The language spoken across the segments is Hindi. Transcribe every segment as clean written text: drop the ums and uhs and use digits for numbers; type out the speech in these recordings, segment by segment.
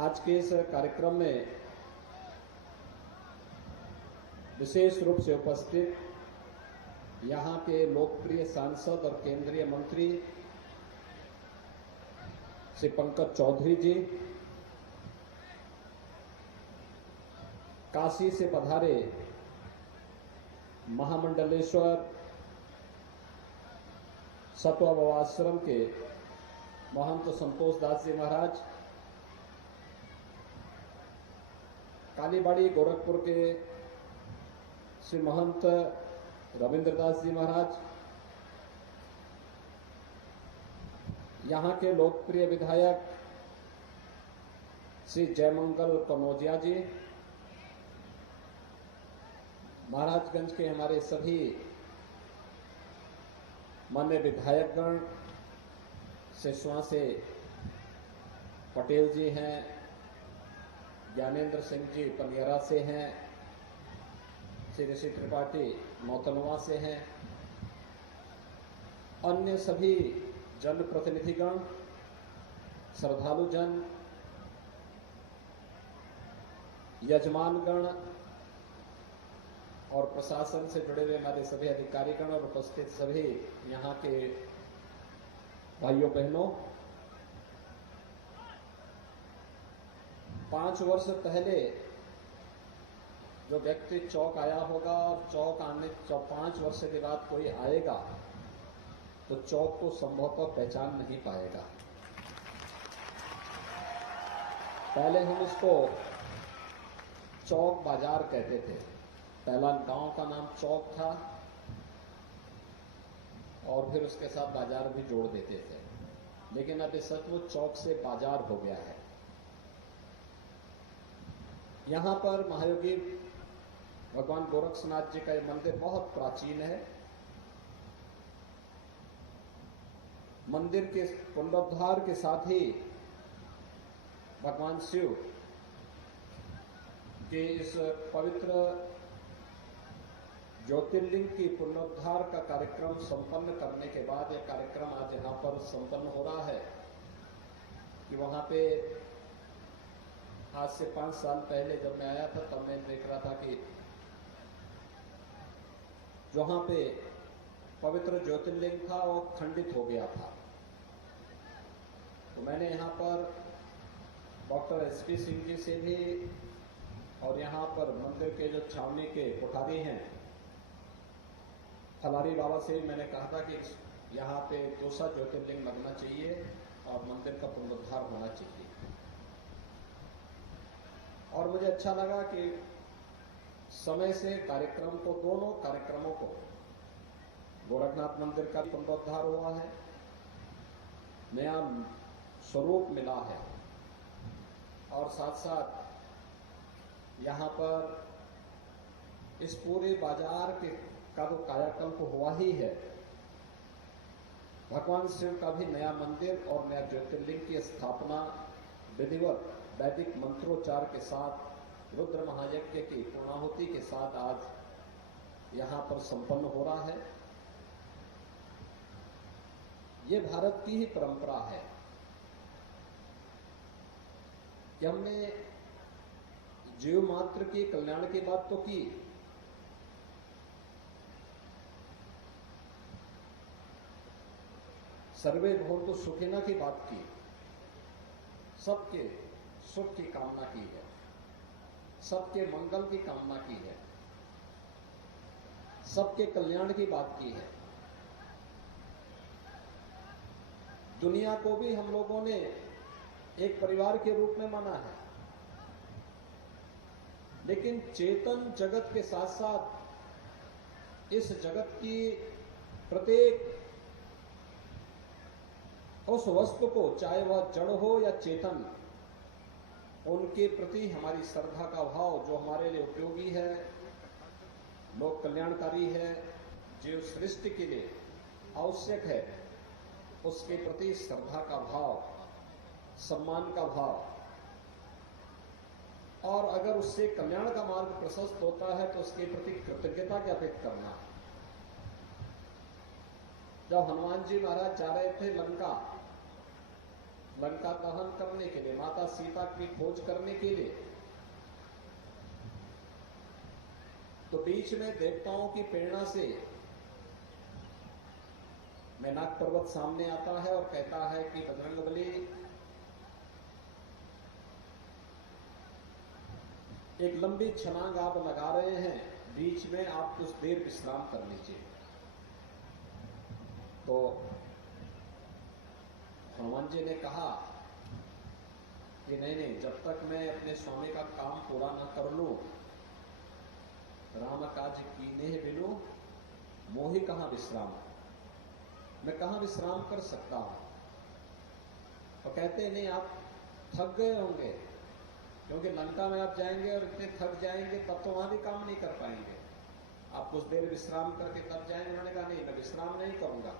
आज के इस कार्यक्रम में विशेष रूप से उपस्थित यहाँ के लोकप्रिय सांसद और केंद्रीय मंत्री श्री पंकज चौधरी जी, काशी से पधारे महामंडलेश्वर सत्वभाव आश्रम के महंत संतोष दास जी महाराज, कालीबाड़ी गोरखपुर के श्री महंत रविंद्र दास जी महाराज, यहाँ के लोकप्रिय विधायक श्री जयमंगल कनौजिया जी, महाराजगंज के हमारे सभी मान्य विधायकगण, सिसवा से पटेल जी हैं, ज्ञानेंद्र सिंह जी पनियरा से हैं, श्री ऋषि त्रिपाठी नौतनवा से हैं, अन्य सभी जनप्रतिनिधिगण, श्रद्धालुजन, यजमानगण और प्रशासन से जुड़े हुए हमारे सभी अधिकारीगण और उपस्थित सभी यहाँ के भाइयों बहनों, 5 वर्ष पहले जो व्यक्ति चौक आया होगा और चौक आने 5 वर्ष के बाद कोई आएगा तो चौक को संभवतः पहचान नहीं पाएगा। पहले हम इसको चौक बाजार कहते थे। पहला गांव का नाम चौक था और फिर उसके साथ बाजार भी जोड़ देते थे, लेकिन अब सचमुच चौक से बाजार हो गया है। यहां पर महायोगी भगवान गोरक्षनाथ जी का यह मंदिर बहुत प्राचीन है। मंदिर के पुनरुद्धार के साथ ही भगवान शिव के इस पवित्र ज्योतिर्लिंग की पुनरुद्धार का कार्यक्रम संपन्न करने के बाद यह कार्यक्रम आज यहां पर संपन्न हो रहा है कि वहां पे आज से 5 साल पहले जब मैं आया था तब मैं देख रहा था कि जहां पे पवित्र ज्योतिर्लिंग था वो खंडित हो गया था। तो मैंने यहाँ पर डॉक्टर एसपी सिंह जी से भी और यहाँ पर मंदिर के जो छावनी के कोठारी हैं फलारी बाबा से मैंने कहा था कि यहाँ पे दूसरा ज्योतिर्लिंग लगना चाहिए और मंदिर का पुनरुद्धार होना चाहिए। और मुझे अच्छा लगा कि समय से कार्यक्रम को, दोनों कार्यक्रमों को, गोरखनाथ मंदिर का पुनरुद्धार हुआ है, नया स्वरूप मिला है और साथ साथ यहाँ पर इस पूरे बाजार के का तो कायाकल्प हुआ ही है। भगवान शिव का भी नया मंदिर और नया ज्योतिर्लिंग की स्थापना विधिवत वैदिक मंत्रोच्चार के साथ रुद्र महायज्ञ की पूर्णाहुति के साथ आज यहाँ पर संपन्न हो रहा है। ये भारत की ही परंपरा है कि हमने जीव मात्र के कल्याण की बात तो की, सर्वे भवन्तु सुखिनः की बात की, सबके सुख की कामना की है, सबके मंगल की कामना की है, सबके कल्याण की बात की है। दुनिया को भी हम लोगों ने एक परिवार के रूप में माना है, लेकिन चेतन जगत के साथ साथ इस जगत की प्रत्येक उस वस्तु को, चाहे वह जड़ हो या चेतन, उनके प्रति हमारी श्रद्धा का भाव जो हमारे लिए उपयोगी है, लोक कल्याणकारी है, जीव सृष्टि के लिए आवश्यक है, उसके प्रति श्रद्धा का भाव, सम्मान का भाव, और अगर उससे कल्याण का मार्ग प्रशस्त होता है तो उसके प्रति कृतज्ञता ज्ञापित करना। जब हनुमान जी महाराज जा रहे थे लंका, लंका दहन करने के लिए, माता सीता की खोज करने के लिए। तो बीच में देवताओं की प्रेरणा से मैनाक पर्वत सामने आता है और कहता है कि बजरंगबली, एक लंबी छलांग आप लगा रहे हैं, बीच में आप कुछ देर विश्राम कर लीजिए। तो हनुमान जी ने कहा कि नहीं नहीं, जब तक मैं अपने स्वामी का काम पूरा न कर लूं, राम काज कीने बिनु मोहि कहां विश्राम, मैं कहां विश्राम कर सकता हूं। और कहते नहीं, आप थक गए होंगे, क्योंकि लंका में आप जाएंगे और इतने थक जाएंगे तब तो वहां भी काम नहीं कर पाएंगे, आप कुछ देर विश्राम करके तब जाएंगे। उन्होंने कहा नहीं, मैं विश्राम नहीं करूंगा,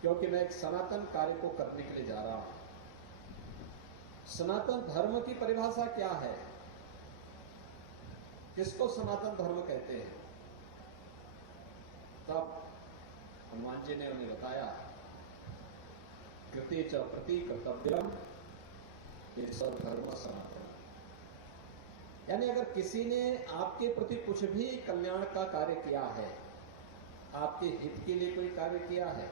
क्योंकि मैं एक सनातन कार्य को करने के लिए जा रहा हूं। सनातन धर्म की परिभाषा क्या है, किसको सनातन धर्म कहते हैं? तब हनुमान जी ने उन्हें बताया, कृते च प्रति कर्तव्यम ये सब धर्म सनातन। यानी अगर किसी ने आपके प्रति कुछ भी कल्याण का कार्य किया है, आपके हित के लिए कोई कार्य किया है,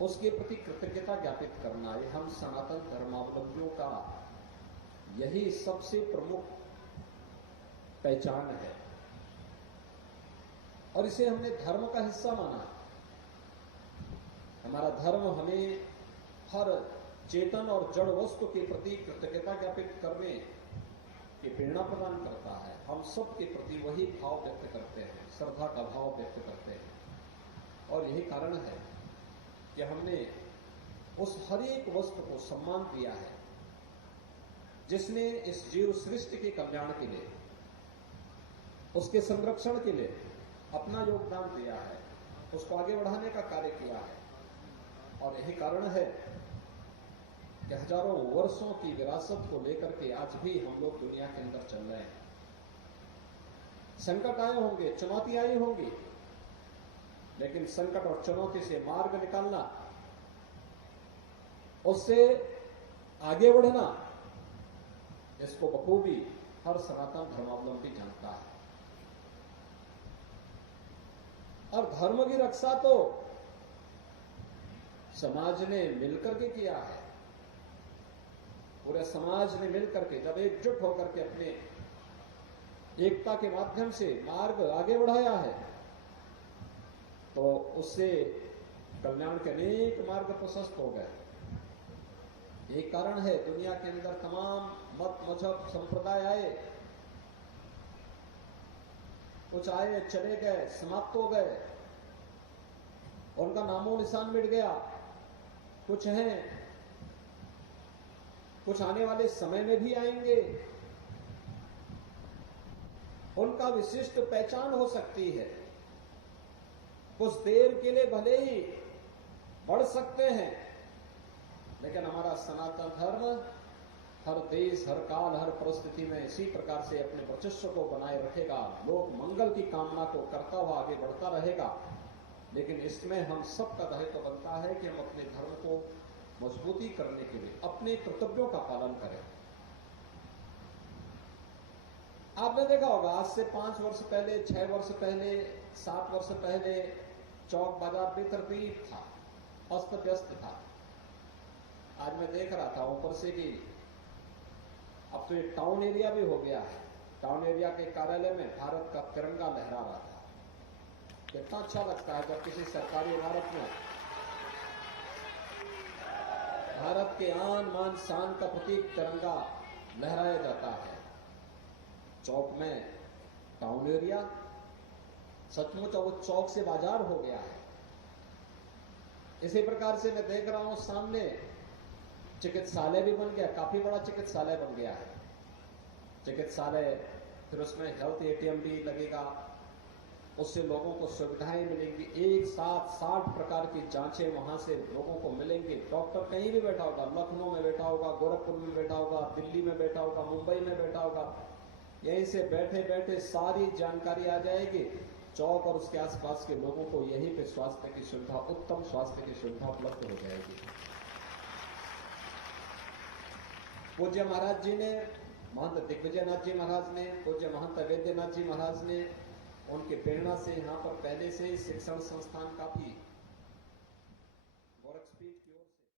उसके प्रति कृतज्ञता ज्ञापित करना, ये हम सनातन धर्मावलंबियों का यही सबसे प्रमुख पहचान है। और इसे हमने धर्म का हिस्सा माना। हमारा धर्म हमें हर चेतन और जड़ वस्तु के प्रति कृतज्ञता ज्ञापित करने की प्रेरणा प्रदान करता है। हम सब के प्रति वही भाव व्यक्त करते हैं, श्रद्धा का भाव व्यक्त करते हैं। और यही कारण है कि हमने उस हर एक वस्तु को सम्मान दिया है जिसने इस जीव सृष्टि के कल्याण के लिए, उसके संरक्षण के लिए अपना योगदान दिया है, उसको आगे बढ़ाने का कार्य किया है। और यही कारण है कि हजारों वर्षों की विरासत को लेकर के आज भी हम लोग दुनिया के अंदर चल रहे हैं। संकट आए होंगे, चुनौती आई होंगी, लेकिन संकट और चुनौती से मार्ग निकालना, उससे आगे बढ़ना, इसको बखूबी हर सनातन धर्मावलंबी जानता है। और धर्म की रक्षा तो समाज ने मिलकर के किया है। पूरे समाज ने मिलकर के जब एकजुट होकर के अपने एकता के माध्यम से मार्ग आगे बढ़ाया है, तो उससे कल्याण के अनेक मार्ग प्रशस्त हो गए। एक कारण है, दुनिया के अंदर तमाम मत मजहब संप्रदाय आए, कुछ आए चले गए, समाप्त हो गए, उनका नामो निशान मिट गया। कुछ हैं, कुछ आने वाले समय में भी आएंगे, उनका विशिष्ट पहचान हो सकती है। कुछ देर के लिए भले ही बढ़ सकते हैं, लेकिन हमारा सनातन धर्म हर देश, हर काल, हर परिस्थिति में इसी प्रकार से अपने वर्चस्व को बनाए रखेगा, लोक मंगल की कामना को करता हुआ आगे बढ़ता रहेगा। लेकिन इसमें हम सबका दायित्व बनता है कि हम अपने धर्म को मजबूती करने के लिए अपने कर्तव्यों का पालन करें। आपने देखा होगा, आज से 5 वर्ष पहले, 6 वर्ष पहले, 7 वर्ष पहले चौक बाजार बेतरतीब था, अस्त व्यस्त था। आज मैं देख रहा था ऊपर से कि अब तो ये टाउन एरिया भी हो गया है। टाउन एरिया के कार्यालय में भारत का तिरंगा लहरा रहा था। कितना अच्छा लगता है जब किसी सरकारी इमारत में भारत के आन मान शान का प्रतीक तिरंगा लहराया जाता है। चौक में टाउन एरिया सचमुच अब चौक से बाजार हो गया है। इसी प्रकार से मैं देख रहा हूं सामने चिकित्सालय भी बन गया, काफी बड़ा चिकित्सालय बन गया है। चिकित्सालय, फिर उसमें हेल्थ एटीएम भी लगेगा, उससे लोगों को सुविधाएं मिलेंगी। एक साथ 60 प्रकार की जांचें वहां से लोगों को मिलेंगी। डॉक्टर कहीं भी बैठा होगा, लखनऊ में बैठा होगा, गोरखपुर में बैठा होगा, दिल्ली में बैठा होगा, मुंबई में बैठा होगा, यहीं से बैठे बैठे सारी जानकारी आ जाएगी। चौक और उसके आसपास के लोगों को यहीं पे स्वास्थ्य की सुविधा, उत्तम स्वास्थ्य की सुविधा उपलब्ध हो जाएगी। पूज्य महाराज जी ने, महंत दिग्विजयनाथ जी महाराज ने, पूज्य महंत वैद्यनाथ जी महाराज ने, उनकी प्रेरणा से यहाँ पर पहले से शिक्षण संस्थान काफी